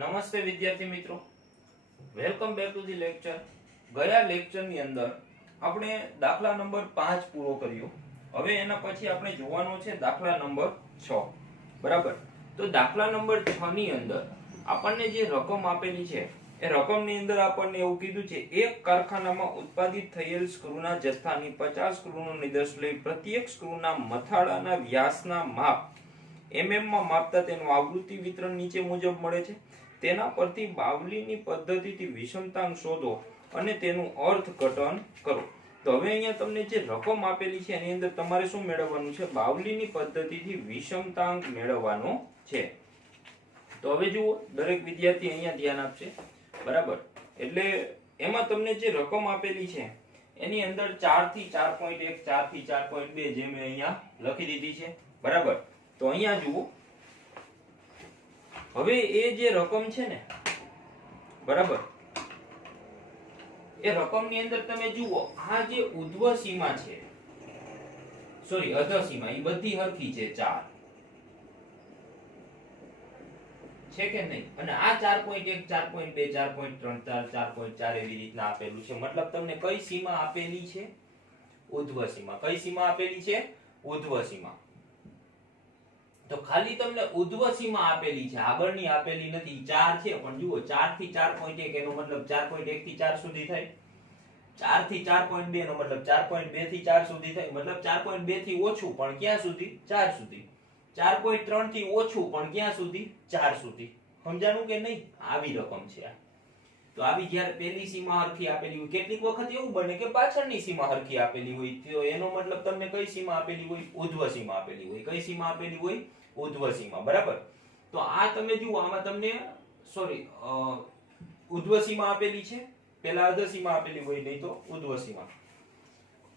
નમસ્તે વિદ્યાર્થી મિત્રો, welcome back to the lecture. ગયા લેક્ચરની અંદર આપણે દાખલા નંબર 5 પૂરો કર્યો. હવે એના પછી આપણે જોવાનો છે દાખલા નંબર 6. બરાબર. તો દાખલા નંબર 6 ની અંદર આપણને જે રકમ આપેલી છે એ રકમની અંદર આપણને એવું કીધું છે, એક કારખાનામાં ઉત્પાદિત થયેલ સ્ક્રૂના જથ્થાની 50 સ્ક્રૂનું નિદર્શ લઈ પ્રત્યેક સ્ક્રૂના મથાળાના વ્યાસના માપ માં માપતા તેનું આવૃત્તિ વિતરણ નીચે મુજબ મળે છે. તેના પરથી બાવલીની પદ્ધતિથી વિષમતાંક શોધો અને તેનું અર્થઘટન કરો. તો હવે અહીંયા તમને જે રકમ આપેલી છે એની અંદર તમારે શું મેળવવાનું છે? બાવલીની પદ્ધતિથી વિષમતાંક મેળવવાનો છે. તો હવે જુઓ, દરેક વિદ્યાર્થી અહીંયા ધ્યાન આપશે. બરાબર. એટલે એમાં તમને જે રકમ આપેલી છે એની અંદર 4 થી 4.1, 4 થી 4.2 જે મેં અહીંયા લખી દીધી છે. બરાબર. તો અહીંયા જુઓ, હવે એ જે રકમ છે ને, બરાબર, એ રકમની અંદર તમે જુઓ, આ જે ઉધ્વ સીમા છે, સોરી અધર સીમા, એ બધી હરખી છે 4 છે કે નહીં? અને આ 4.1, 4.2, 4.3, 4.4 એવી રીતના આપેલું છે. મતલબ તમને કઈ સીમા આપેલી છે? ઉધ્વ સીમા. કઈ સીમા આપેલી છે? ઉધ્વ સીમા. તો ખાલી તમને ઉધ્વ સીમા આપેલી છે, આગળની આપેલી નથી. 4 છે પણ જુઓ, 4 થી 4.1 એનો મતલબ 4.1 થી 4 સુધી થાય. 4 થી 4.2 નો મતલબ 4.2 થી 4 સુધી થાય. મતલબ 4.2 થી ઓછું પણ ક્યાં સુધી? 4 સુધી. 4.3 થી ઓછું પણ ક્યાં સુધી? 4 સુધી. સમજાણું કે નહીં? આવી રકમ છે આ. તો આવી જ્યારે પહેલી સીમા હરખી આપેલી હોય, કેટલીક વખત એવું બને કે પાછળની સીમા હરખી આપેલી હોય, તો એનો મતલબ તમને કઈ સીમા આપેલી હોય? ઉધ્વ સીમા આપેલી હોય. કઈ સીમા આપેલી હોય? ઉધ્વ સીમા. બરાબર. તો આ તમે જુઓ, આમાં તમને સોરી ઉધ્વ સીમા આપેલી છે, પહેલા અધર સીમા આપેલી હોય, નહીં તો ઉધ્વ સીમા.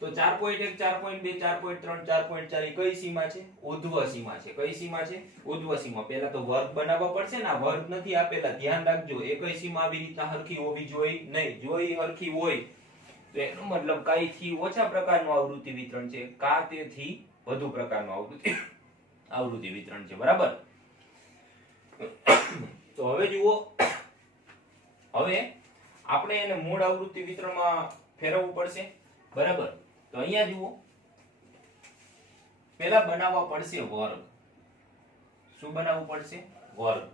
તો 4.1, 4.2, 4.3, 4.4 એ કઈ સીમા છે? ઉધ્વ સીમા છે. કઈ સીમા છે? ઉધ્વ સીમા. પહેલા તો વર્ગ બનાવવા પડશે ને, આ વર્ગ નથી આપેલા, ધ્યાન રાખજો. એ કઈ સીમા આવી રીતના હરખી હોવી જોઈએ નહીં. જો એ હરખી હોય તો એનો મતલબ કાઈ થી ઓછા પ્રકારનું આવૃત્તિ વિતરણ છે, કા તેથી વધુ પ્રકારનું આવૃત્તિ વિતરણ છે. બરાબર. તો હવે જુઓ, હવે આપણે એને મૂળ આવૃત્તિ વિતરણમાં ફેરવવું પડશે. બરાબર. તો અહીંયા જુઓ, પહેલા બનાવવા પડશે વર્ગ. શું બનાવવું પડશે? વર્ગ.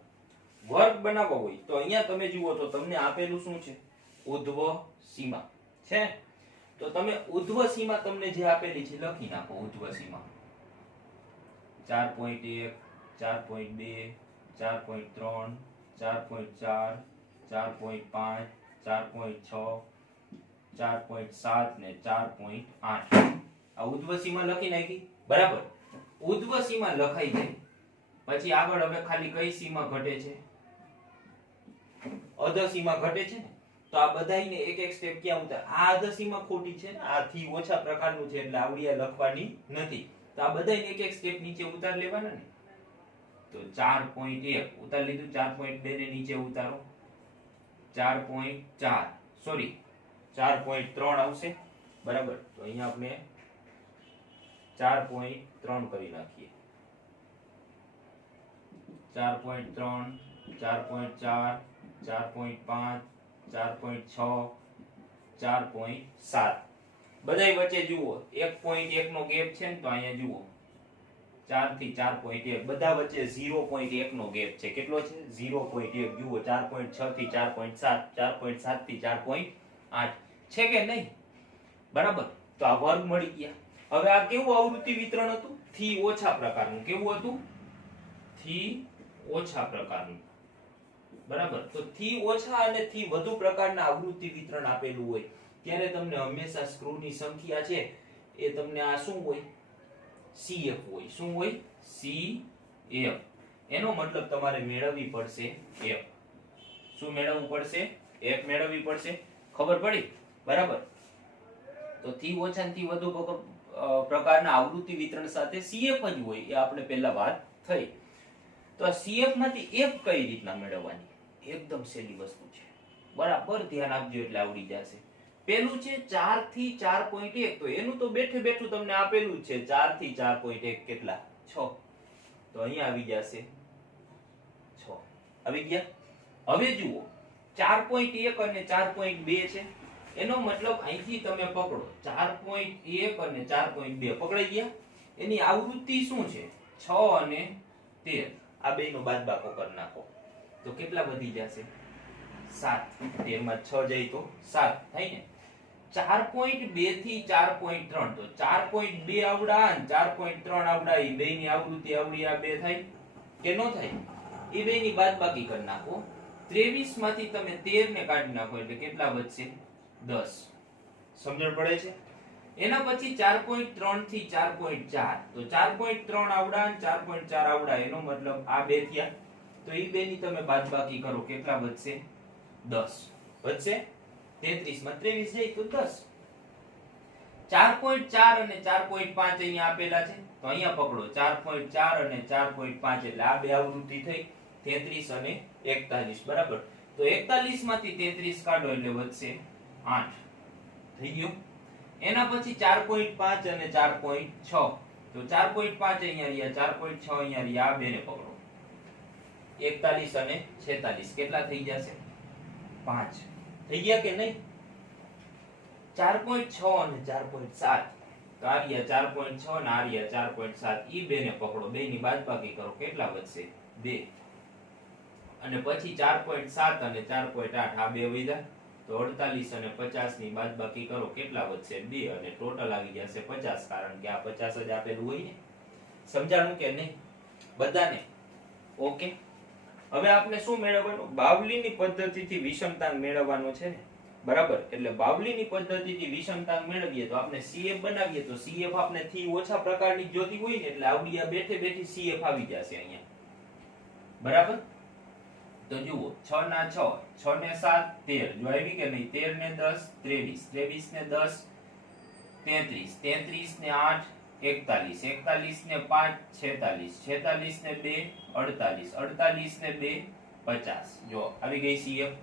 વર્ગ બનાવવો હોય તો અહીંયા તમે જુઓ, તો તમને આપેલું શું છે? ઉધ્વ સીમા છે. તો તમે ઉધ્વ સીમા તમને જે આપેલી છે લખી નાખો. ઉધ્વ સીમા 4.1, 4.2, 4.3, 4.4, 4.5, 4.6, 4.7 ને 4.8. આ ઉધ્વ સીમા લખી નાખી. બરાબર. ઉધ્વ સીમા લખાઈ ગઈ પછી આગળ હવે ખાલી કઈ સીમા ઘટે છે? અધર સીમા ઘટે છે ને. તો આ બધાઈને એક એક સ્ટેપ ક્યાં ઉતાર? આ અધર સીમા ખોટી છે ને, આ થી ઓછા પ્રકારનું છે એટલે આવડિયા લખવાની નથી. તો આ બધાઈને એક એક સ્ટેપ નીચે ઉતાર લેવાના ને. તો 4.1 ઉતાર લીધું, 4.2 ને નીચે ઉતારો, 4.4 સોરી 4.3 આવશે. બરાબર. તો અહીંયા આપણે 4.3 કરી નાખીએ. 4.3, 4.4, 4.5, 4.6, 4.7. બધાય વચ્ચે જુઓ 1.1 નો ગેપ છે ને, તો અહીંયા જુઓ 4 થી 4.1 બધા વચ્ચે 0.1 નો ગેપ છે. કેટલો છે? 0.1. જુઓ 4.6 થી 4.7, 4.7 થી 4.8 છે કે નહીં? બરાબર. તો આ વર્ગ મળી ગયા. હવે આ કેવું આવૃત્તિ વિતરણ હતું? થી ઓછા પ્રકારનું. કેવું હતું? થી ઓછા પ્રકારનું. બરાબર. તો થી ઓછા અને થી વધુ પ્રકારના આવૃત્તિ વિતરણ આપેલું હોય ત્યારે તમને હંમેશા સ્ક્રૂની સંખ્યા છે એ તમને આ શું હોય? CF હોય. શું હોય? CF. એનો મતલબ તમારે મેળવવી પડશે F. શું મેળવવું પડશે? F મેળવવી પડશે. ખબર પડી? બરાબર. તો થી ઓછા અને થી વધુ પ્રકારના આવૃત્તિ વિતરણ સાથે CF જ હોય, એ આપણે પહેલા વાત થઈ. તો આ CF માંથી F કઈ રીતના મેળવવાની? એકદમ સહેલી વસ્તુ છે. બરાબર ધ્યાન આપજો એટલે આવડી જશે. પેલું છે 4 થી 4.1. તો એનું તો બેઠે બેઠું તમને આપેલું છે. 4 થી 4.1 કેટલા? 6. તો અહીંયા આવી જશે 6. આવી ગયા. હવે જુઓ 4.1 અને 4.2 છે, એનો મતલબ અહીંથી તમે પકડો 4.1 અને 4.2 પકડાઈ ગયા. એની આવૃત્તિ શું છે? 6 અને 13. આ બેનો બાદબાકો કરી નાખો તો કેટલા વધી જશે? 7. 13 માં 6 જાય તો 7 થાય ને. 4.2 થી 4.3 તો 4.2 આવડા અને 4.3 આવડા, એ બેની આવૃત્તિ આવડી આ બે થાય કે નો થાય? એ બેની બાદબાકી કરી નાખો. 23 માંથી તમે 13 ને કાઢી નાખો એટલે કેટલા વધશે? 10. સમજણ પડે છે? એના પછી 4.3 થી 4.4 તો 4.3 આવડા અને 4.4 આવડા, એનો મતલબ આ બે થયા. તો એ બેની તમે બાદબાકી કરો કેટલા વધશે? 10 વધશે. 33 માં 23 જાય તો 10. 4.4 અને 4.5 અહીંયા આપેલા છે તો અહીંયા પકડો 4.4 અને 4.5 એટલે આ બે આવૃત્તિ થઈ 33 અને 41 બરાબર. તો 41 માંથી 33 કાઢો એટલે વધશે 8. થઈ ગયું. એના પછી 4.5 અને 4.6 તો 4.5 અહીંયા રહ્યા, 4.6 અહીંયા રહ્યા, આ બેને પકડો 41 અને 46 કેટલા થઈ જશે? 5. થઈ ગયા કે નહીં? 4.6 અને 4.7 તો આ રહ્યા 4.6 અને આ રહ્યા 4.7, ઈ બેને પકડો, બેની બાદબાકી કરો કેટલા વધશે? 2. અને પછી 4.7 અને 4.8 આ બે વધ્યા તો 48 અને 50 ની બાદબાકી કરો કેટલા વધશે? 2. અને ટોટલ આવી જશે 50, કારણ કે આ 50 જ આપેલું હોય ને. સમજાણું કે નહીં બધાને? ઓકે. હવે આપણે શું મેળવવાનું? બાવલીની પદ્ધતિથી વિષમતાંક મેળવવાનો છે ને, બરાબર. એટલે બાવલીની પદ્ધતિથી વિષમતાંક મેળવીએ તો આપણે CF બનાવીએ તો CF આપણે થી ઓછા પ્રકારની જોતી હોય ને એટલે આવડી આ બેઠે બેઠી CF આવી જશે અહીંયા, બરાબર. તો જુઓ 6 ના 6, 6 ને 7 13, જો આવી કે નહીં? 13 ને 10 23, 23 ને 10 33, 33 ને 8 41, 41 ને 5 46, 46 ને 2 48, 48 ને 2 50. જો આવી ગઈ CF.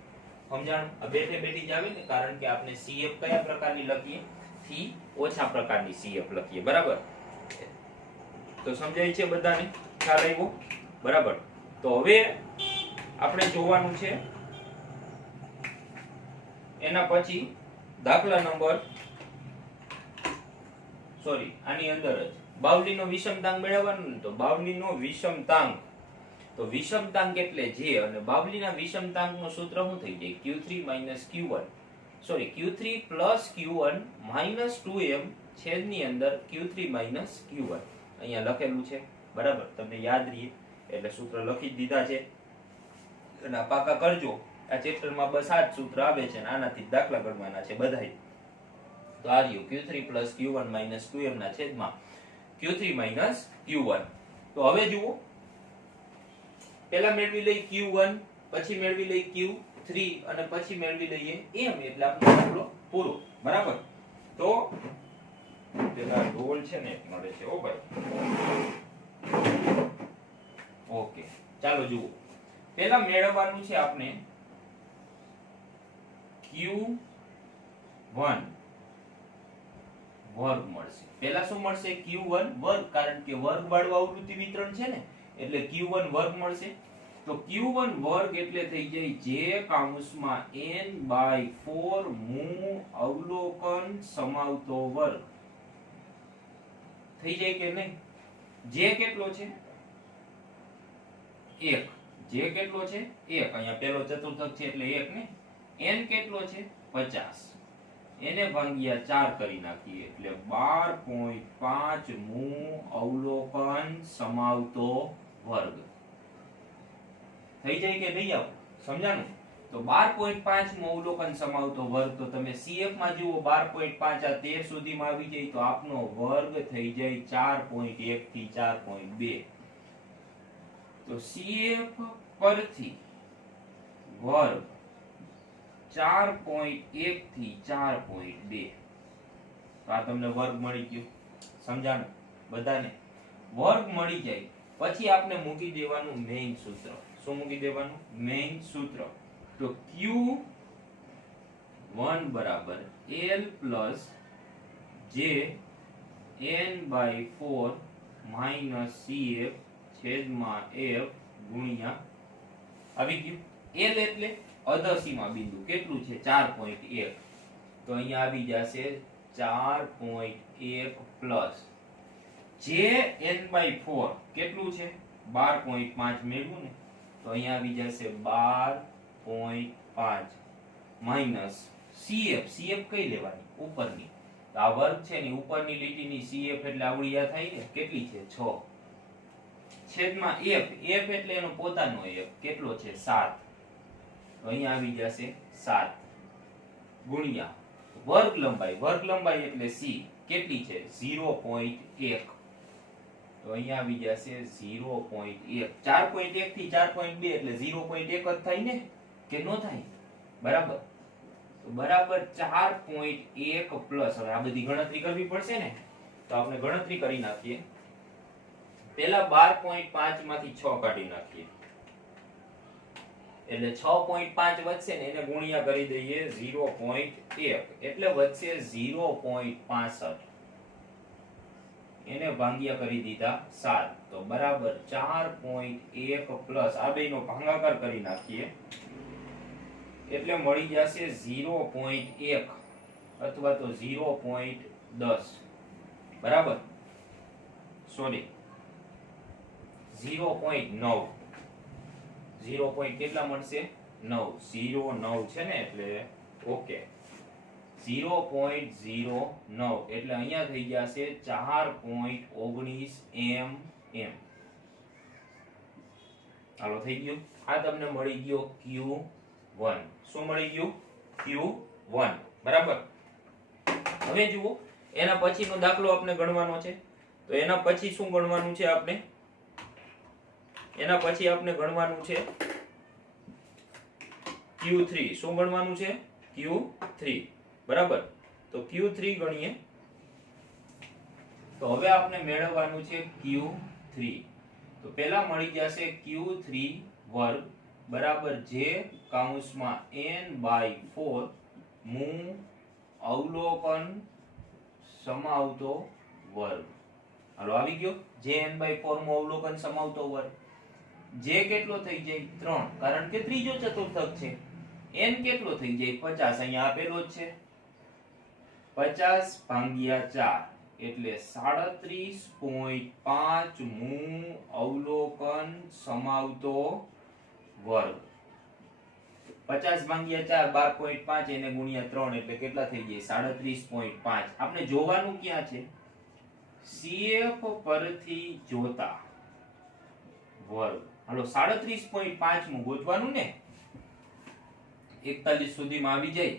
સમજાણું? આ બેઠે બેઠી જ આવે ને, કારણ કે આપણે CF કયા પ્રકારની લખીએ? થી ઓછા પ્રકારની CF લખીએ, બરાબર. તો સમજાય છે બધાને? ખ્યાલ આવ્યો? બરાબર. તો હવે આપણે જોવાનું છે એના પછી દાખલા નંબર આની અંદર જ બાવલીનો વિષમતાંક મેળવવાનો ને, તો બાવલીનો વિષમતાંક, તો વિષમતાંક એટલે જે, અને બાવલીના વિષમતાંકનું સૂત્ર શું થઈ જાય? Q3 Q1 Q3 Q1 2m છેદની અંદર Q3 Q1 અહીંયા લખેલું છે, બરાબર. તમને યાદ રહે એટલે સૂત્ર લખી જ દીધા છે અને પાકા કરજો. આ ચેપ્ટરમાં બસ આ જ સૂત્ર આવે છે અને આનાથી દાખલા ગણવાના છે બધાય. તો આ રહ્યું Q3 Q1 2m ના છેદમાં Q3 Q1. તો હવે જુઓ, પહેલા મેળવી લઈ Q1, પછી મેળવી લઈ Q3 અને પછી મેળવી લઈએ m, એટલે આપણો દાખલો પૂરો, બરાબર. તો પેલા ઢોલ છે ને મળે છે ઓ ભાઈ. ઓકે, ચાલો જુઓ. પહેલા મેળવવાનું છે આપણે Q1 વર્ગ મળશે. પહેલા શું મળશે? Q1 વર્ગ, કારણ કે વર્ગ વાળું આવૃત્તિ વિતરણ છે ને, એટલે Q1 વર્ગ મળશે. તો Q1 વર્ગ એટલે થઈ જાય j કૌંસમાં n/4 મૂ અવલોકન સમાવતો વર્ગ. થઈ જાય કે નહીં? j કેટલો છે? 1. j કેટલો છે? 1. અહીંયા પહેલો ચતુર્થક છે એટલે 1 ને. n કેટલો છે? 50. એને ભાગ્યા 4 કરી નાખીએ એટલે 12.5 મૂ અવલોકન સમાવતો વર્ગ. થઈ જાય કે નહીં? આવું સમજાણું? તો 12.5 મૂ અવલોકન સમાવતો વર્ગ, તો તમે CF માં જુઓ 12.5 આ 13 સુધીમાં આવી જાય તો આપનો વર્ગ થઈ જાય 4.1 થી 4.2. તો CF પરથી વર્ગ 4.1 થી 4.2, તો આ તમને વર્ગ મળી ગયો. સમજાણું બધાને? વર્ગ મળી જાય પછી આપણે મૂકી દેવાનું મેઈન સૂત્ર. શું મૂકી દેવાનું? મેઈન સૂત્ર. તો Q1 બરાબર L plus J n/4 minus CF છેદમાં F ગુણ્યા આવી ગયું L એટલે અધસીમા બિંદુ કેટલું છે 4.1 તો અહીંયા આવી જશે 4.1 પ્લસ જે n/4 કેટલું છે 12.5 મેળવું ને તો અહીંયા આવી જશે 12.5 માઈનસ CF કઈ લેવાની ઉપરની તો આ વર્ગ છે ને ઉપરની લીટીની CF એટલે આવડી આ થાય ને કેટલી છે 6 છેદમાં f એટલે એનો પોતાનો f કેટલો છે 7 તો અહીંયા આવી જશે 7 ગુણ્યા વર્ગ લંબાઈ એટલે c કેટલી છે 0.1 તો અહીંયા આવી જશે 0.1 4.1 થી 4.2 એટલે 0.1 જ થાય ને કે નો થાય બરાબર તો બરાબર 4.1 પ્લસ હવે આ બધી ગણતરી કરવી પડશે ને તો આપણે ગણતરી કરી નાખીએ પહેલા 12.5 માંથી 6 કાઢી નાખીએ એટલે 6.5 વધશે ને એને ગુણ્યા કરી દઈએ 0.1 એટલે વધશે 0.65 એને ભાંગ્યા કરી દીધા 7 તો બરાબર 4.1 પ્લસ આ બેનો ભાગાકાર કરી નાખીએ એટલે મળી જશે 0.1 અથવા તો 0.10 બરાબર સોરી 0.9 0. કેટલા મળશે 9 09 છે ને એટલે ઓકે 0.09 એટલે અહીંયા થઈ જશે 4.19 mm હાલો થઈ ગયું આ તમને મળી ગયો Q1 શું મળી ગયું Q1 બરાબર હવે જુઓ એના પછીનો દાખલો આપણે ગણવાનો છે તો એના પછી શું ગણવાનું છે આપણે એના પછી આપણે ગણવાનું છે Q3 શું ગણવાનું છે Q3 બરાબર તો Q3 ગણીએ તો હવે આપણે મેળવવાનું છે Q3 તો પહેલા મળી જશે Q3 વર્ગ બરાબર જે કૌંસમાં n/4 મું અવલોકન સમાવતો વર્ગ હાલો આવી ગયો જે n/4 મું અવલોકન સમાવતો વર્ગ જે કેટલો થઈ જાય 3 કારણ કે ત્રીજો ચતુર્થક છે n કેટલો થઈ જાય 50 અહીંયા આપેલો જ છે 50/4 એટલે 37.5 મું અવલોકન સમાવતો વર્ગ 50/4 12.5 એને ગુણ્યા 3 એટલે કેટલા થઈ જાય 37.5 આપણે જોવાનું ક્યાં છે CF પરથી જોતા વર્ગ હાલો 37.5 માં ગોતવાનું ને 41 સુધીમાં આવી જાય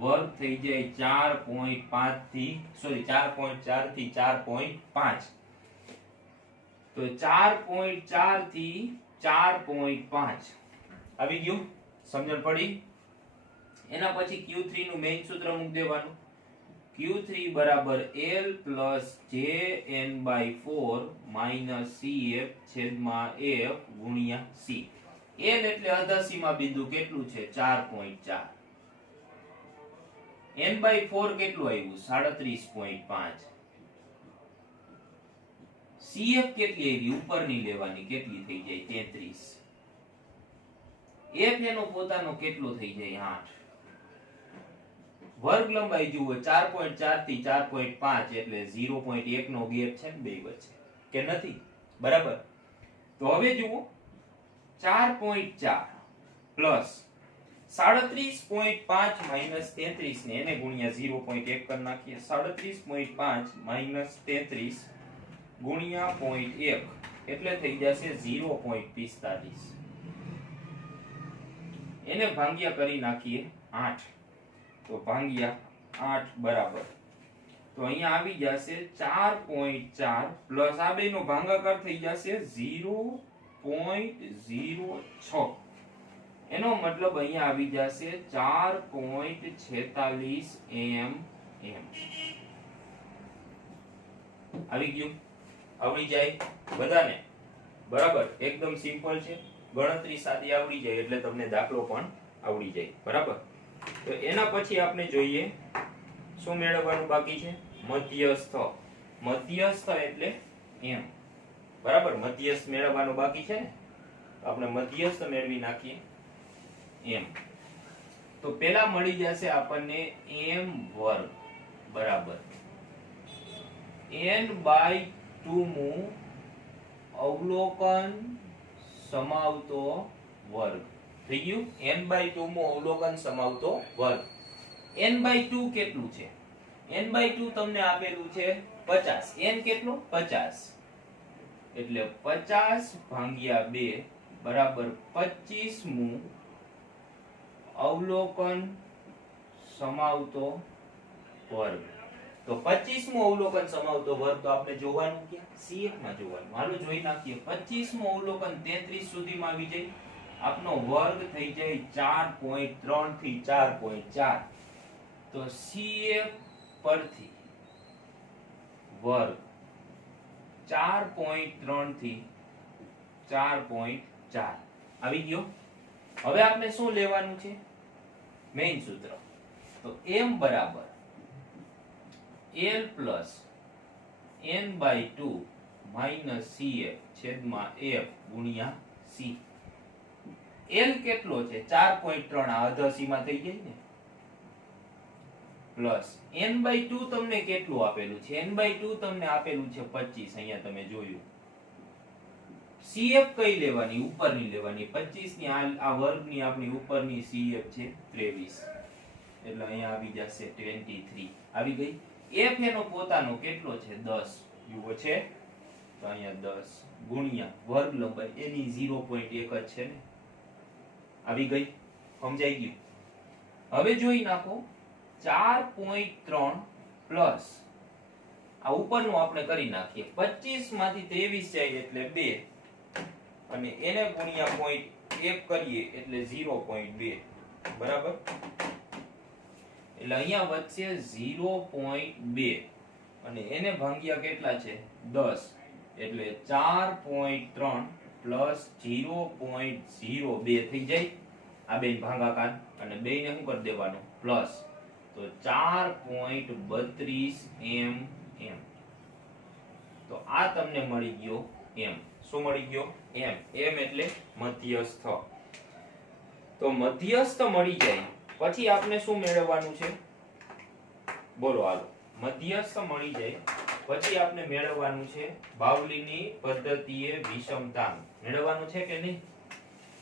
વર્ગ થઈ જાય 4.5 થી સોરી 4.4 થી 4.5 તો 4.4 થી 4.5 આવી ગયું સમજણ પડી એના પછી Q3 નું મેઈન સૂત્ર મૂકી દેવાનું Q3 બરાબર L plus JN/4 minus CF છેદમાં F ગુણ્યા C L એટલે અધસીમા બિંદુ કેટલું છે 4.4 N/4 કેટલું આવ્યું 37.5 CF કેટલી આવી ઉપરની લેવાની કેટલી થઈ જાય 33 F એનો પોતાનો કેટલો થઈ જાય 8 વર્ગ લંબાઈ જુઓ 4.4 થી 4.5 એટલે 0.1 નો ગેપ છે ને બે વચ્ચે કે નથી બરાબર તો હવે જુઓ 4.4 પ્લસ 37.5 માઈનસ 33 ને એને ગુણ્યા 0.1 કરી નાખીએ 37.5 માઈનસ 33 ગુણ્યા 0.1 એટલે થઈ જશે 0.45 એને ભાંગ્યા કરી નાખીએ 8 તો ભાંગ્યા 8 બરાબર તો અહીંયા આવી જશે 4.4 પ્લસ આ બેનો ભાગાકાર થઈ જશે 0.06 એનો મતલબ અહીંયા આવી જશે 4.46 mm આવી ગયું આવડી જાય બધાને બરાબર એકદમ સિમ્પલ છે ગણતરી સાદી આવડી જાય એટલે તમને દાખલો પણ આવડી જાય બરાબર તો એના પછી આપણે જોઈએ શું મેળવવાનું બાકી છે મધ્યસ્થ એટલે m બરાબર મધ્યસ્થ મેળવવાનું બાકી છે ને આપણે મધ્યસ્થ મેળવી નાખીએ m તો પેલા મળી જશે આપણને m વર્ગ બરાબર n/2 મું અવલોકન સમાવતો વર્ગ થઈ ગયું n/2 મું અવલોકન સમાવતો વર્ગ n/2 કેટલું છે n/2 તમને આપેલું છે 50 n કેટલું 50 એટલે 50 ભાગ્યા 2 બરાબર 25 મું અવલોકન સમાવતો વર્ગ તો 25 મો અવલોકન સમાવતો વર્ગ તો આપણે જોવાનું ક્યાં CF માં જોવાનું હાલો જોઈ નાખીએ 25 મો અવલોકન 33 સુધીમાં આવી જાય આપનો વર્ગ થઈ જાય 4.3 થી 4.4 તો CF પરથી વર્ગ 4.3 થી 4.4 આવી ગયો હવે આપણે શું લેવાનું છે મેઈન સૂત્ર તો m બરાબર l plus n/2 minus cf છેદમાં f ગુણ્યા c l કેટલો છે 4.3 આ અધસીમાં થઈ ગઈ ને પ્લસ n/2 તમને કેટલું આપેલું છે n/2 તમને આપેલું છે 25 અહીંયા તમે જોયું cf કઈ લેવાની ઉપરની લેવાની 25 ની આ વર્ગની આપણી ઉપરની cf છે 23 એટલે અહીંયા આવી જશે 23 આવી ગઈ f એનો પોતાનો કેટલો છે 10 યુવો છે તો અહીંયા 10 ગુણ્યા વર્ગ લંબાઈ એની 0.1 જ છે ને આવી ગઈ સમજાઈ ગયું હવે જોઈ નાખો 4.3 પ્લસ આ ઉપરનું આપણે કરી નાખીએ 25 માંથી 23 જાય એટલે 2 અને એને ગુણ્યા 0.1 કરીએ એટલે 0.2 બરાબર એટલે અહીંયા વચ્ચે 0.2 અને એને ભાગ્યા કેટલા છે 10 એટલે 4.3 પ્લસ 0.02 થઈ જાય આ બે ભાગાકાર અને બેને શું કરી દેવાનું પ્લસ તો 4.32 mm તો આ તમને મળી ગયો m શું મળી ગયો m એટલે મધ્યસ્થ તો મધ્યસ્થ મળી જાય પછી આપણે શું મેળવવાનું છે બોલો હાલો મધ્યસ્થ મળી જાય પછી આપણે મેળવવાનું છે બાવલીની પદ્ધતિએ વિષમતાંક મેળવવાનું છે કે નહીં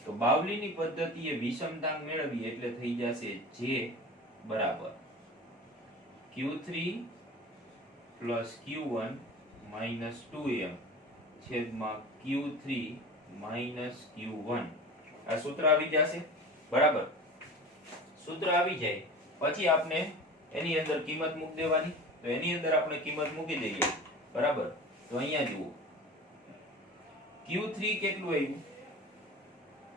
તો બાવલીની પદ્ધતિએ વિષમતાંક મેળવીએ એટલે થઈ જશે j બરાબર q3 plus q1 minus 2m છેદમાં q3 minus q1 આ સૂત્ર આવી જશે બરાબર સૂત્ર આવી જાય પછી આપણે એની અંદર કિંમત મૂકી દેવાની તો એની અંદર આપણે કિંમત મૂકી દઈએ બરાબર તો અહીંયા જુઓ q3 કેટલું આવ્યું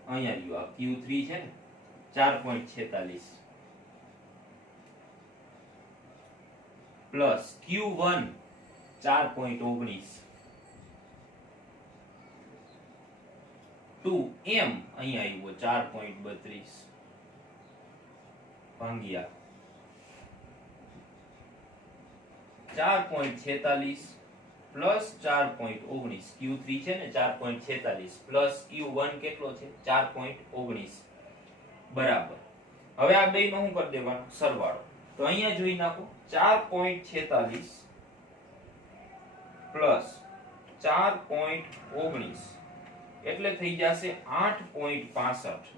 અહીંયા જુઓ આ q3 છે ને 4.46 પ્લસ q1 4.19 2m અહીંયા આવ્યો 4.32 ભાગ્યા 4.46 પ્લસ 4.19 q3 છે ને 4.46 પ્લસ q1 કેટલો છે 4.19 બરાબર હવે આ બે નો શું કરી દેવાનું સરવાળો તો અહીંયા જોઈ નાખો 4.46 પ્લસ 4.19 એટલે થઈ જશે 8.65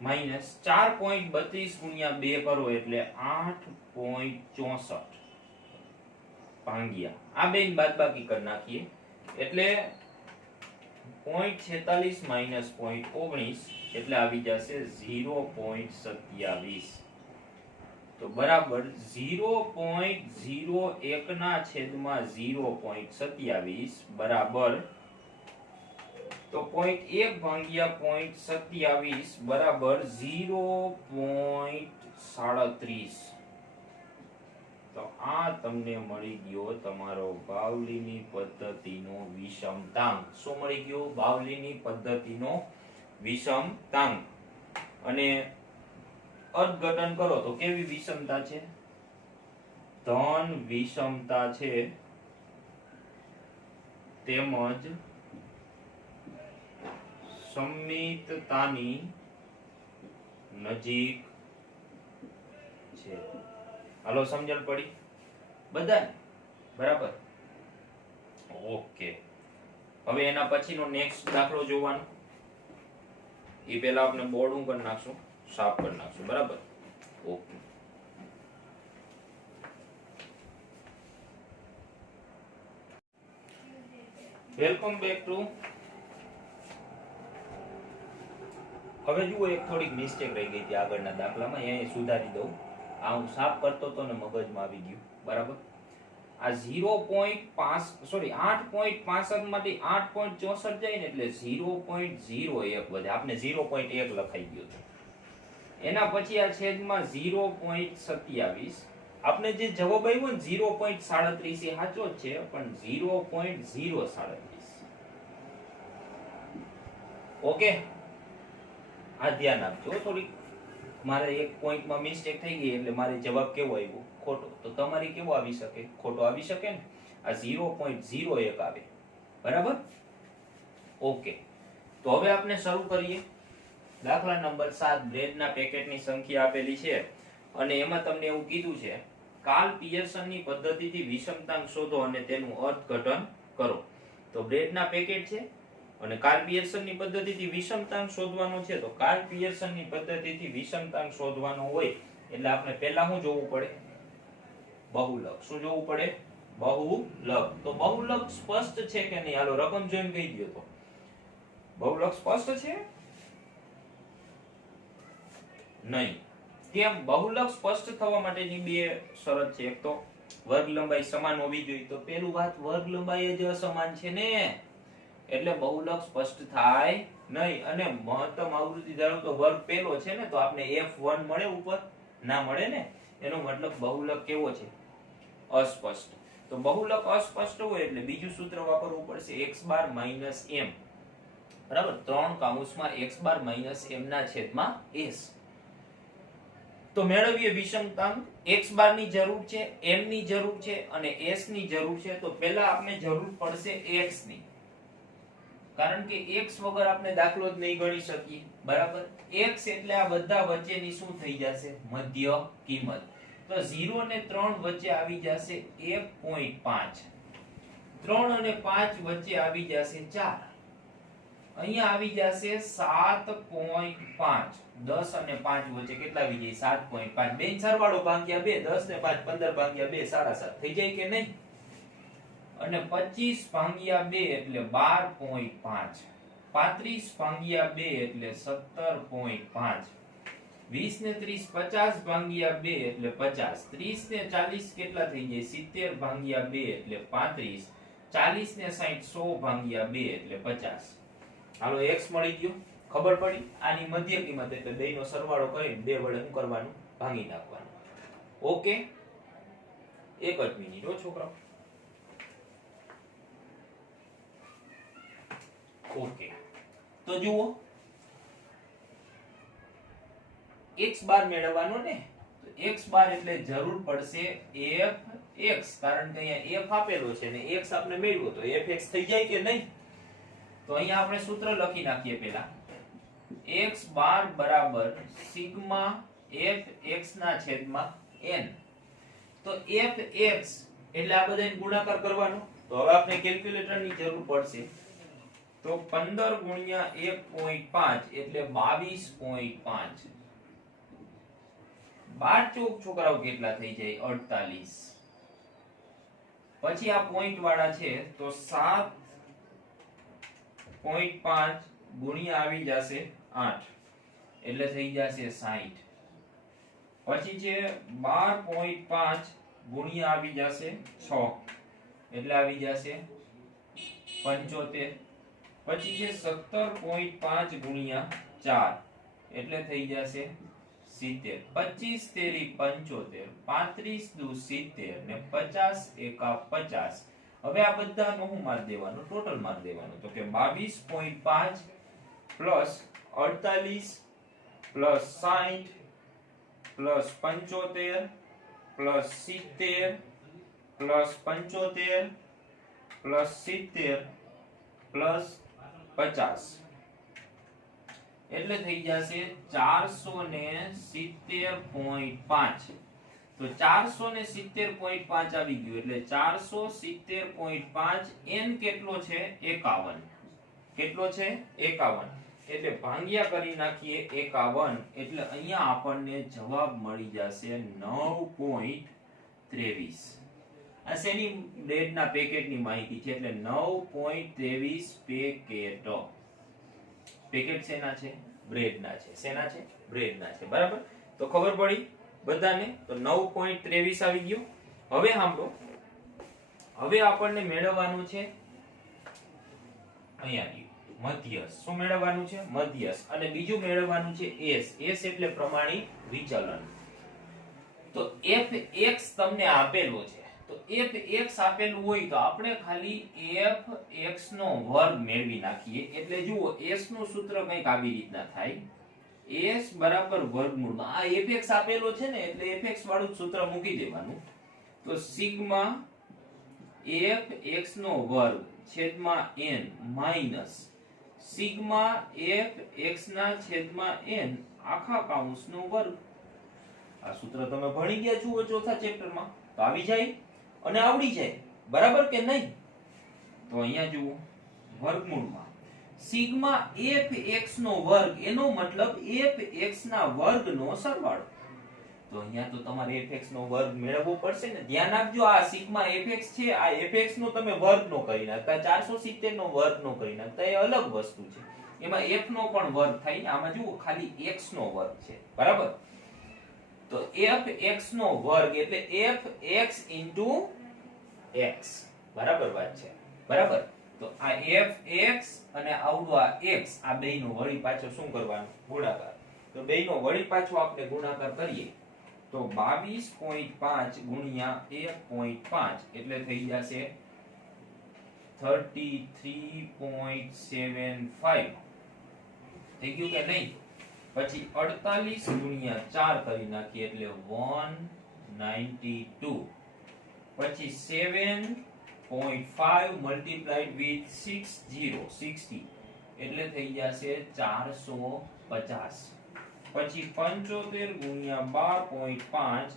માઈનસ 4.32 ગુણ્યા 2 કરો એટલે 8.64 ભાગ્યા આ બેન બાદબાકી કરી નાખીએ એટલે 0.46 માઈનસ 0.19 એટલે આવી જશે 0.27 તો બરાબર 0.01 ના છેદમાં 0.27 બરાબર તો 0.1 ભાગ્યા 0.27 બરાબર 0.37 તો આ તમને મળી ગયો તમારો બાવલીની પદ્ધતિનો વિષમતાંક શું મળી ગયો બાવલીની પદ્ધતિનો વિષમતાંક અને અર્થઘટન કરો તો કેવી વિષમતા છે ધન વિષમતા છે તેમજ સમિતતાની નજીક છે. હાલો, સમજણ પડી બધાને? બરાબર, ઓકે. હવે એના પછીનો નેક્સ્ટ દાખલો જોવાનો. એ પહેલા આપણે બોર્ડ હું કરી નાખશું, સાફ કરી નાખશું. બરાબર, ઓકે. Welcome back to. હવે જુઓ, એક થોડીક મિસ્ટેક રહી ગઈ હતી આગળના દાખલામાં, અહીંયા સુધારી દઉં. આ હું સાફ કરતો તો ને મગજમાં આવી ગયું. બરાબર, આ 8.65 માંથી 8.64 જાય ને એટલે 0.01 વધે. આપણે 0.1 લખાઈ ગયું છે. એના પછી આ છેદમાં 0.27. આપણે જે જવાબ આવ્યો ને 0.37 એ સાચો જ છે, પણ 0.037. ઓકે, આ ધ્યાન આપજો. થોડીક મારે એક પોઈન્ટમાં મિસ્ટેક થઈ ગઈ એટલે મારે જવાબ કેવો આવ્યો? ખોટો. તો તમારી કેવો આવી શકે? ખોટો આવી શકે ને. આ 0.01 આવે. બરાબર, ઓકે. તો હવે આપણે શરૂ કરીએ. દાખલા નંબર 7. બ્રેડના પેકેટની સંખ્યા આપેલી છે અને એમાં તમને એવું કીધું છે, કાર્લ પિયર્સનની પદ્ધતિથી વિષમતાંક શોધો અને તેનું અર્થઘટન કરો. તો બ્રેડના પેકેટ છે અને કાર્લ પિયર્સનની પદ્ધતિથી વિષમતાંક શોધવાનો છે. તો કાર્લ પિયર્સનની પદ્ધતિથી વિષમતાંક શોધવાનો હોય એટલે આપણે પહેલા શું જોવું પડે? બહુલક. શું જોવું પડે? બહુલક. તો બહુલક સ્પષ્ટ છે કે નહીં? હાલો રકમ જોઈને કહી દો. તો બહુલક સ્પષ્ટ છે? નહીં. કેમ? બહુલક સ્પષ્ટ થવા માટેની બે શરત છે. એક તો વર્ગ લંબાઈ સમાન હોવી જોઈએ. તો પેલું વાત, વર્ગ લંબાઈ જ અસમાન છે ને, એટલે બહુલક સ્પષ્ટ થાય નહીં. અને મહત્તમ આવૃત્તિ ધરાવતો વર્ગ પેલો છે ને, તો આપણે F1 મળે ઉપર? ના મળે ને. એનો મતલબ બહુલક કેવો છે? અસ્પષ્ટ. તો બહુલક અસ્પષ્ટ હોય એટલે બીજું સૂત્ર વાપરવું પડશે, x બાર માઈનસ m. બરાબર, 3 કૌંસમાં x બાર માઈનસ m ના છેદમાં s. તો મેળવીએ વિષમતાંક. x બાર ની જરૂર છે, m ની જરૂર છે અને s ની જરૂર છે. તો પહેલા આપણે જરૂર પડશે x ની, કારણ કે x વગર આપણે દાખલો જ નહીં ગણી શકીએ. બરાબર, x એટલે આ બધા વચ્ચેની શું થઈ જશે? મધ્ય કિંમત. તો 0 અને 3 વચ્ચે આવી જશે 1.5. 3 અને 5 વચ્ચે આવી જશે 4. અહીંયા આવી જશે 7.5. 10 અને 5 વચ્ચે કેટલા આવી જાય? 7.5. બેન સરવાળો ભાગ્યા 2. 10 ને 5 15 ભાગ્યા 2 7.5 થઈ જાય કે નહીં? અને 25 ભાગ્યા 2 એટલે 12.5. 35 ભાગ્યા 2 એટલે 17.5. 20 ને 30 50 ભાગ્યા 2 એટલે 50. 30 ને 40 કેટલા થઈ જાય? 70 ભાગ્યા 2 એટલે 35. 40 ને 60 100 ભાગ્યા 2 એટલે 50. હાલો, x મળી ગયો. ખબર પડી? આની મધ્ય કિંમત એટલે બેયનો સરવાળો કરીને 2 વડે શું કરવાનું? ભાગી નાખવાનું. ઓકે, એક જ મિનિટ હો છોકરાઓ. ઓકે, તો જુઓ, x બાર મેળવવાનો ને. તો x બાર એટલે જરૂર પડશે fx, કારણ કે અહીંયા f આપેલો છે ને x આપણે મેળવ્યો તો fx થઈ જાય કે નહીં? તો અહીંયા આપણે સૂત્ર લખી નાખીએ પહેલા. x બાર બરાબર સિગ્મા fx ના છેદમાં n. તો fx એટલે આ બધાને ગુણાકાર કરવાનો. તો હવે આપણે કેલ્ક્યુલેટરની જરૂર પડશે. તો 15 ગુણ્યા 1.5 એટલે 22.5. 12 ચોક છોકરાઓ કેટલા થઈ જાય? 48. પછી આ પોઈન્ટ વાળા છે તો 7.5 ગુણ્યા આવી જશે 8 એટલે થઈ જશે 60. પછી છે 12.5 ગુણ્યા આવી જશે 6 એટલે આવી જશે 75. પછી છે 17.5 ગુણ્યા 4 એટલે થઈ જશે 70. 25 તેરી 75, 35 દુ 70 ને 50 એકા 50. હવે આ બધાનો હું માર દેવાનો? ટોટલ માર દેવાનો. તો કે 22.5 plus 48 plus 60 plus 75 plus 70 plus 75 plus 70 plus 50. એટલે થઈ જશે 470.5. તો 470.5 આવી ગયું એટલે 470.5 n કેટલો છે 51. કેટલો છે 51. એટલે ભાંગ્યા કરી નાખીએ 51 એટલે અહીંયા આપણને જવાબ મળી જશે 9.23. આ શેની બ્રેડના પેકેટની માહિતી છે એટલે 9.23 પેકેટ. પેકેટ શેના છે બ્રેડના છે. શેના છે બ્રેડના છે. બરાબર. તો ખબર પડી બધાને. તો 9.23 આવી ગયો. હવે સાંભળો, હવે આપણને મેળવવાનું છે અહીંયા મધ્યસ. શું મેળવવાનું છે મધ્યસ. અને બીજું મેળવવાનું છે s. s એટલે પ્રમાણિત વિચલન. તો fx તમને આપેલો છે. તો fx આપેલું હોય તો આપણે ખાલી fx નો વર્ગ મેળવી નાખીએ. એટલે જુઓ s નું સૂત્ર કંઈક આવી રીતના થાય s બરાબર વર્ગમૂળ. આ fx આપેલો છે ને એટલે fx વાળું સૂત્ર મૂકી દેવાનું. તો સિગ્મા fx નો વર્ગ છેદમાં n માઈનસ સિગ્મા fx ના છેદમાં n આખા કૌંસનો વર્ગ. આ સૂત્ર તમે ભણી ગયા છો ચોથા ચેપ્ટરમાં. તો આવી જાય અને આવડી જાય. બરાબર કે નહીં? તો અહીંયા જુઓ વર્ગમૂળમાં સિગ્મા fx નો વર્ગ એનો મતલબ fx ના વર્ગનો સરવાળો. તો અહીંયા તો તમારે fx નો વર્ગ મેળવવો પડશે ને. ધ્યાન આપજો આ સિગ્મા fx છે આ fx નો તમે વર્ગ નો કરી નાખતા 470 નો વર્ગ નો કરી નાખતા એ અલગ વસ્તુ છે. એમાં f નો પણ વર્ગ થાય ને. આમાં જુઓ ખાલી x નો વર્ગ છે. બરાબર. તો fx નો વર્ગ એટલે fx x. બરાબર વાત છે. બરાબર. તો આ fx અને આવડો આ x આ બેયનો વળી પાછો શું કરવાનો ગુણાકાર. તો બેયનો વળી પાછો આપણે ગુણાકાર કરીએ તો 22.5 ગુણ્યા 1.5 એટલે થઈ જશે 33.75. થઈ ગયું કે નહીં? પછી 48 ગુણ્યા 4 કરી નાખીએ એટલે 192. પછી 7.5 multiplied with 60 એટલે થઈ જશે 450. પછી 75 ગુણ્યા 12.5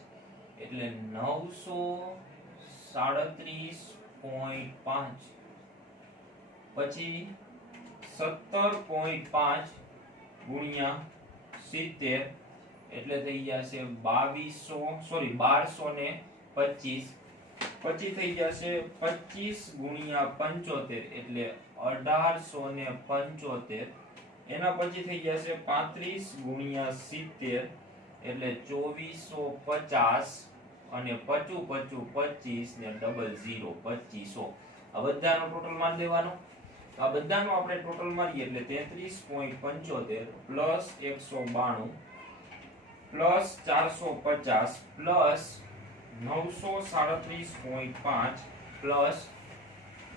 એટલે 937.5. પછી 17.5 ગુણ્યા 70 એટલે થઈ જશે 1225. પછી થઈ જશે 25 ગુણ્યા 75 એટલે 1875. એના પછી થઈ જશે 35 ગુણ્યા 70 એટલે 2450 અને 55 25 ને 00 2500. આ બધાનો ટોટલ માન લેવાનો. આ બધાનો આપણે ટોટલ મારીએ એટલે 33.75 plus 192 plus 450 plus 937.5 plus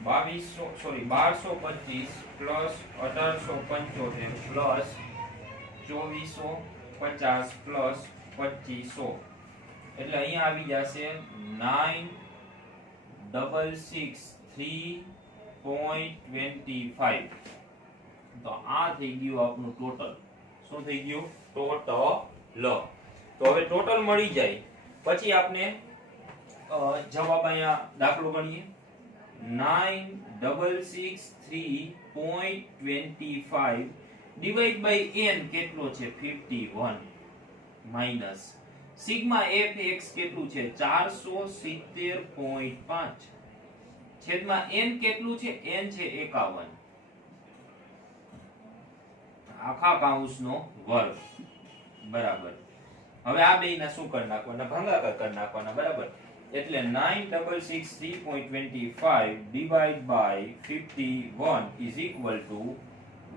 1225 plus 1875 plus 2450 plus 2500 એટલે અહીંયા આવી જશે 9663.25. તો આ થઈ ગયું આપણું ટોટલ. શું થઈ ગયું? ટોટલ. તો હવે ટોટલ મળી જાય પછી આપણે જવાબ અહીંયા દાખલો ગણીએ 9663.25 ડિવાઇડ બાય n કેટલો છે 51 માઈનસ સિગ્મા fx કેટલું છે 470.5 છેદમાં n કેટલું છે n છે 51 આખા કૌંસનો વર્ગ. બરાબર. હવે આ બેયના શું કરી નાખવાના ભાગાકાર કરી નાખવાના. બરાબર. એટલે 9663.25 divide by 51 is equal to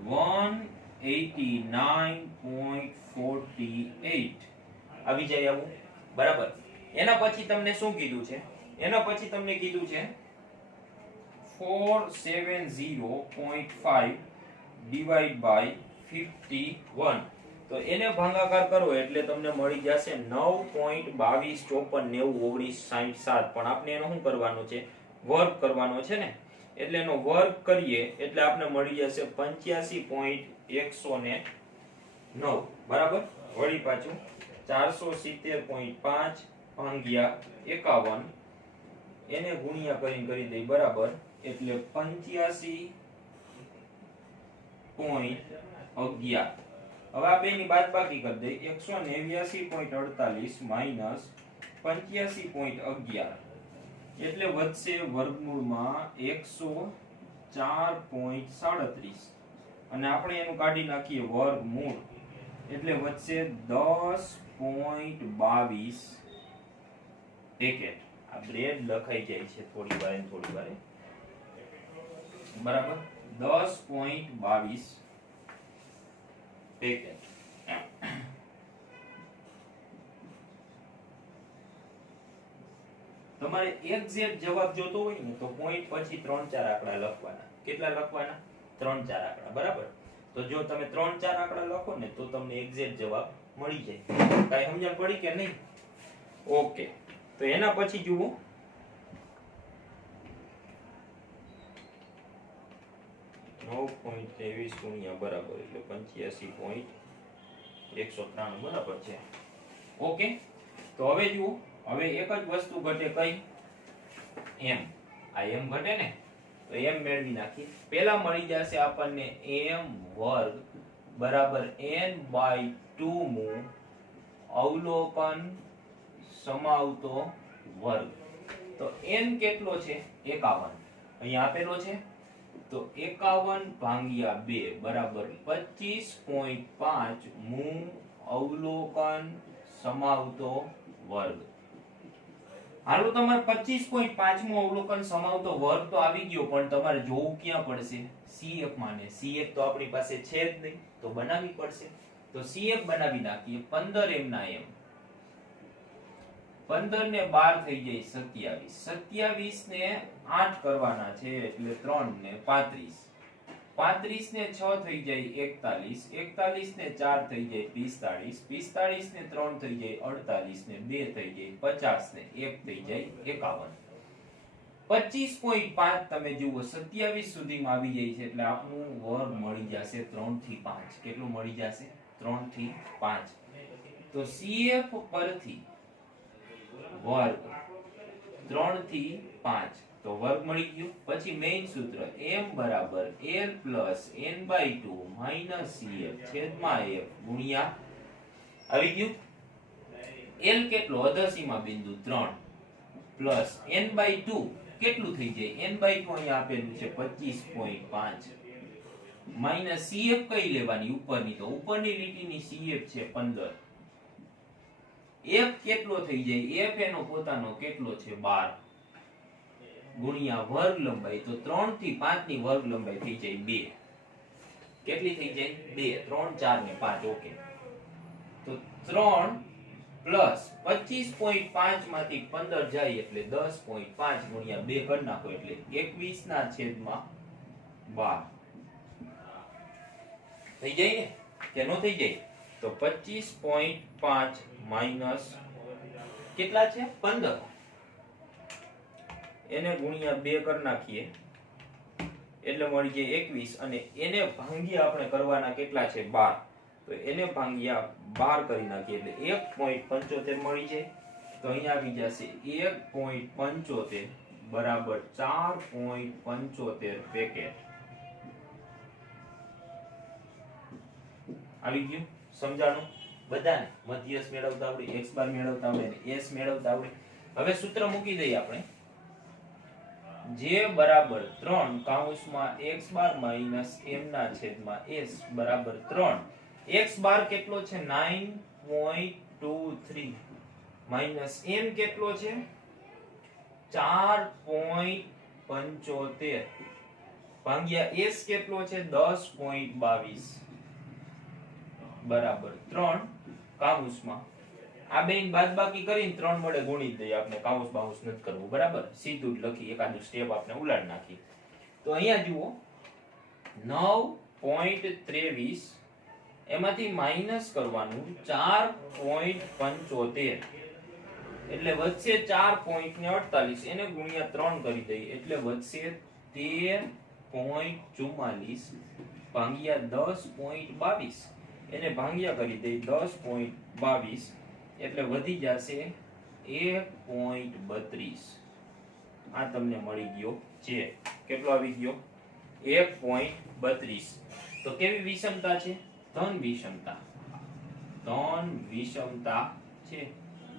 189.48 આવી જાય આવું. બરાબર. એના પછી તમને શું કીધું છે? એના પછી તમને કીધું છે 470.5 ડિવાઇડ બાય 51. તો એને ભાગાકાર કરો એટલે તમને મળી જશે 9.2254901967. પણ આપણે એનો શું કરવાનો છે? વર્ગ કરવાનો છે ને. એટલે એનો વર્ગ કરીએ એટલે આપણે મળી જશે 85.100 ને 9 બરાબર. વળી પાછું 470.5 ભાગ્યા 51 એને ગુણ્યા કરી દઈ બરાબર એટલે 85.11. હવે આ બેની બાદબાકી કરી દઈ 189.48 માઈનસ 85.11 એટલે વધશે વર્ગમૂળમાં 104.37 અને આપણે એનું કાઢી નાખીએ વર્ગમૂળ એટલે વધશે 10.22 પેકેટ. આ બ્રેડ લખાઈ જાય છે થોડી વાર બરાબર 10.22 પેકેટ. તમારે એક્ઝેક્ટ જવાબ જોતો હોય ને તો પોઈન્ટ પછી 3-4 આંકડા લખવાના. કેટલા લખવાના? 3-4 આંકડા બરાબર. તો જો તમે 3-4 આંકડા લખો ને તો તમને એક્ઝેક્ટ જવાબ મળી જાય. કાઈ સમજણ પડી કે નહીં? ઓકે. તો એના પછી જુઓ 9.23 ગુણ્યા બરાબર એટલે 85.193 બરાબર છે. ઓકે. તો હવે જુઓ હવે એક જ વસ્તુ ઘટે કઈ? m. આ m ઘટે ને તો m મેળવી નાખીએ. પહેલા મળી જશે આપણને m વર્ગ બરાબર n/2 મુ અવલોકન સમાવતો વર્ગ. તો n કેટલો છે? 51. અહીંયા આપેલો છે તો 51/2 બરાબર 25.5 મુ અવલોકન સમાવતો વર્ગ. હાલો તમારે 25.5 મુ અવલોકન સમાવતો વર્ગ તો આવી ગયો પણ તમારે જોવું ક્યાં પડશે? CF માને. CF તો આપણી પાસે છે જ નહીં તો બનાવવી પડશે. તો CF બનાવી નાખીએ 15m ના m. 15 ને 12 થઈ જાય 27. 27 ને 8 કરવાના છે એટલે 3 ને 35. 35 ને 6 થઈ જાય 41. 41 ને 4 થઈ જાય 45. 45 ને 3 થઈ જાય 48 ને 2 થઈ જાય 50 ને 1 થઈ જાય 51. 25.5 તમે જુઓ 27 સુધીમાં આવી જાય છે એટલે આપણું વર્ગ મળી જશે 3 થી 5. કેટલું મળી જશે? 3 થી 5. તો CF પરથી વર્ગ 3 થી 5 તો વર્ગ મળી ગયો. પછી મેઈન સૂત્ર m બરાબર l plus n/2 minus CF છેદમાં f ગુણ્યા આવી ગયું l કેટલો? અધસીમા બિંદુ 3 પ્લસ n/2 કેટલું થઈ જાય? n/2 અહીંયા આપેલું છે 25.5 માઈનસ CF કઈ લેવાની? ઉપરની. તો ઉપરની લીટીની CF છે 15. f કેટલો થઈ જાય? f એનો પોતાનો કેટલો છે? 12 ગુણ્યા વર્ગ લંબાઈ. તો 3 થી 5 ની વર્ગ લંબાઈ થઈ જાય 2. કેટલી થઈ જાય? 2. 3 4 ને 5. ઓકે. તો 3 પ્લસ 25.5 માંથી 15 જાય એટલે 10.5 ગુણ્યા 2 કરી નાખો એટલે 21 ના છેદમાં 12 થઈ જાય ને કે નો થઈ જાય? તો 25.5 માઈનસ કેટલા છે? 15. એને ગુણ્યા 2 કરી નાખીએ એટલે મળી જાય 21 અને એને ભાંગ્યા આપણે કરવાના કેટલા છે? 12. તો એને ભાંગ્યા 12 કરી નાખીએ એટલે 1.75 મળી જાય. તો અહીંયા આવી જશે 1.75 બરાબર 4.75 પેકેટ. આવી ગયું? સમજાણું બધાને? મધ્યસ્થ મેળવતા આવડે, x બાર મેળવતા આવડે ને s મેળવતા આવડે. હવે સૂત્ર મૂકી દઈએ આપણે. જે બરાબર 3 કૌંસમાં x બાર માઈનસ m ના છેદમાં s બરાબર 3. x બાર કેટલો છે? 9.23 માઈનસ m કેટલો છે? 4.75 ભાગ્યા s કેટલો છે? 10.22 બરાબર 3 કૌંસમાં. આ બેન બાદબાકી કરીને 3 વડે ગુણી દઈએ. આપણે કૌંસ બાઉન્સ નથી કરવું બરાબર. સીધું જ લખી એકાદું સ્ટેપ આપણે ઉલાડ નાખી. તો અહીંયા જુઓ 9.23 એમાંથી માઈનસ કરવાનું 4.75 એટલે વધશે 4.48 એને ગુણ્યા 3 કરી દઈએ એટલે વધશે 13.44 ભાગ્યા 10.22 એને ભાંગ્યા કરી દઈ 10.22 એટલે વધી જશે 1.32. આ તમને મળી ગયો છે. કેટલો આવી ગયો? 1.32. તો કેવી વિષમતા છે? ધન વિષમતા. ધન વિષમતા છે.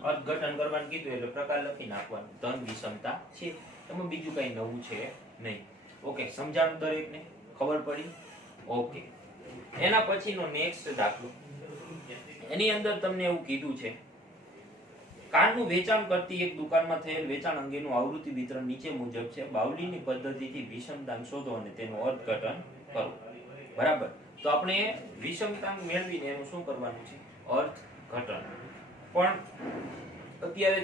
અર્થઘટન કરવાનું કીધું એટલે પ્રકાર લખી નાખવાનું. ધન વિષમતા છે. એમાં બીજું કઈ નવું છે નહીં. ઓકે, સમજાણું દરેકને? ખબર પડી? ઓકે. એના પછીનો નેક્સ્ટ દાખલો. એની અંદર તમને એવું કીધું છે, કારનું વેચાણ કરતી એક દુકાનમાં થયેલ વેચાણ અંગેનું આવૃત્તિ વિતરણ નીચે મુજબ છે. બાવલીની પદ્ધતિથી વિષમતાંક શોધો અને તેનું અર્થઘટન કરો. બરાબર? તો આપણે વિષમતાંક મેળવીને એનું શું કરવાનું છે? અર્થઘટન. પણ અત્યારે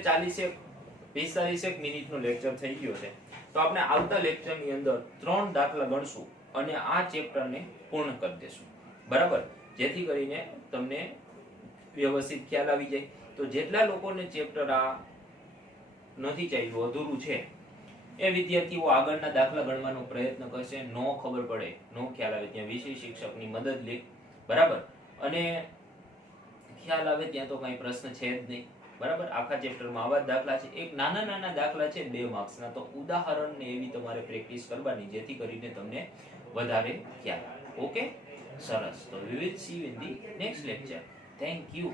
45 મિનિટનો લેક્ચર થઈ ગયો છે, તો આપણે આવતા લેક્ચરની અંદર 3 દાખલા ગણશું અને આ ચેપ્ટરને પૂર્ણ કરી દેશું. બરાબર? જેથી કરીને તમને વ્યવસ્થિત ખ્યાલ આવી જાય. તો જેટલા લોકોને ચેપ્ટર આ નથી ચાલ્યું, અધૂરું છે, એ વિદ્યાર્થીઓ આગળના દાખલા ગણવાનો પ્રયત્ન કરશે. નો ખબર પડે, નો ખ્યાલ આવે ત્યાં વિષય શિક્ષકની મદદ લે. બરાબર? અને ખ્યાલ આવે ત્યાં તો કઈ પ્રશ્ન છે જ નહીં. બરાબર? આખા ચેપ્ટરમાં આવા જ દાખલા છે. એક નાના દાખલા છે 2 માર્ક્સના, તો ઉદાહરણ ને એવી તમારે પ્રેક્ટિસ કરવાની જેથી કરીને તમને વધારે ખ્યાલ આવે. ઓકે, સરસ. તો we will see you in the next lecture. Thank you.